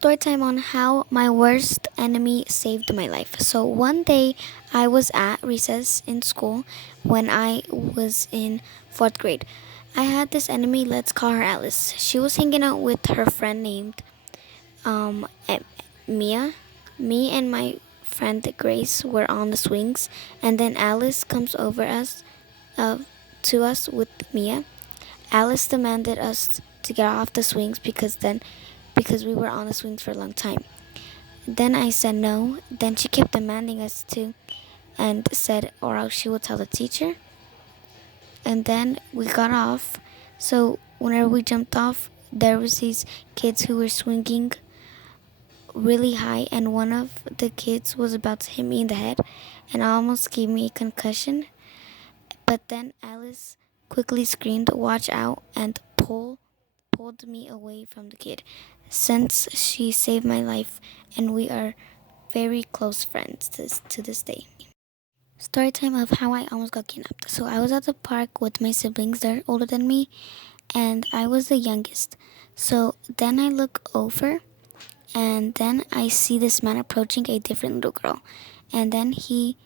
Story time on how my worst enemy saved my life. So one day I was at recess in school when I was in fourth grade. I had this enemy, let's call her Alice. She was hanging out with her friend named eh, Mia. Me and my friend Grace were on the swings, and then Alice comes over us to us with Mia. Alice demanded us to get off the swings because we were on the swings for a long time. Then I said no. Then she kept demanding us to and said or else she would tell the teacher. And then we got off. So whenever we jumped off, there was these kids who were swinging really high, and one of the kids was about to hit me in the head and almost gave me a concussion. But then Alice quickly screamed, "Watch out," and pulled me away from the kid. Since she saved my life, and we are very close friends to this day. Story time of how I almost got kidnapped. So I was at the park with my siblings. They're older than me, and I was the youngest. So then I look over, and then I see this man approaching a different little girl, and then he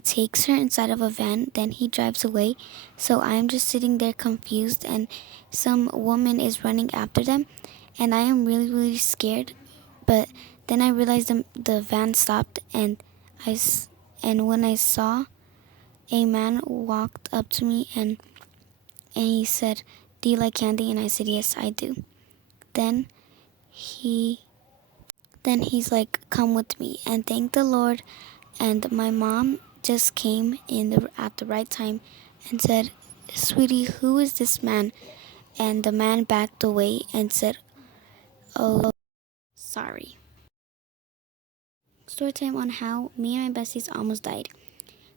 takes her inside of a van, then he drives away. So I'm just sitting there confused, and some woman is running after them, and I am really scared. But then I realized the van stopped, and when I saw a man walked up to me, and he said, "Do you like candy?" And I said, "Yes, I do." Then he he's like, "Come with me," and thank the Lord. And my mom just came at the right time and said, "Sweetie, who is this man?" And the man backed away and said, "Oh, sorry." Story time on how me and my besties almost died.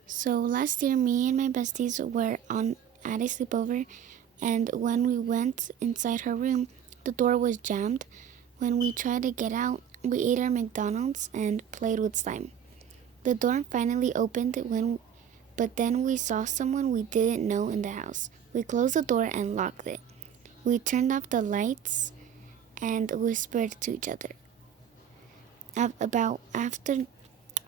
So last year, me and my besties were at a sleepover, and when we went inside her room, the door was jammed. When we tried to get out, we ate our McDonald's and played with slime. The door finally opened but then we saw someone we didn't know in the house. We closed the door and locked it. We turned off the lights and whispered to each other. About after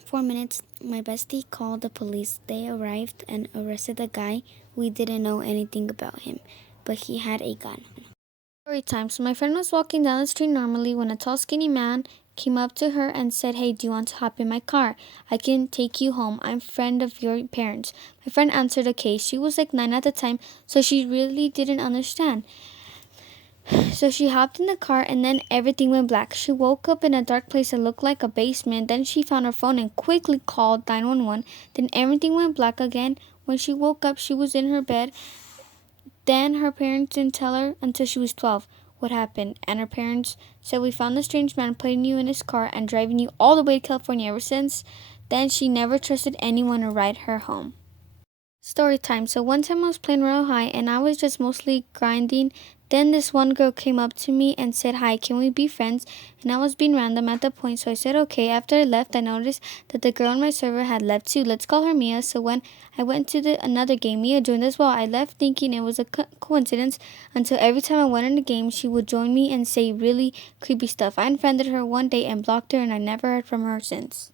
4 minutes, my bestie called the police. They arrived and arrested the guy. We didn't know anything about him, but he had a gun. Story time. So my friend was walking down the street normally when a tall, skinny man came up to her and said, "Hey, do you want to hop in my car? I can take you home. I'm a friend of your parents." My friend answered, "Okay." She was like 9 at the time, so she really didn't understand. So she hopped in the car, and then everything went black. She woke up in a dark place that looked like a basement. Then she found her phone and quickly called 911. Then everything went black again. When she woke up, she was in her bed. Then her parents didn't tell her until she was 12 what happened. And her parents said, "We found the strange man putting you in his car and driving you all the way to California." Ever since then, she never trusted anyone to ride her home. Story time. So one time I was playing Royal High and I was just mostly grinding. Then this one girl came up to me and said, "Hi, can we be friends?" And I was being random at the point, so I said okay. After I left, I noticed that the girl on my server had left too. Let's call her Mia. So when I went to another game, Mia joined as well. I left thinking it was a coincidence until every time I went in the game, she would join me and say really creepy stuff. I unfriended her one day and blocked her, and I never heard from her since.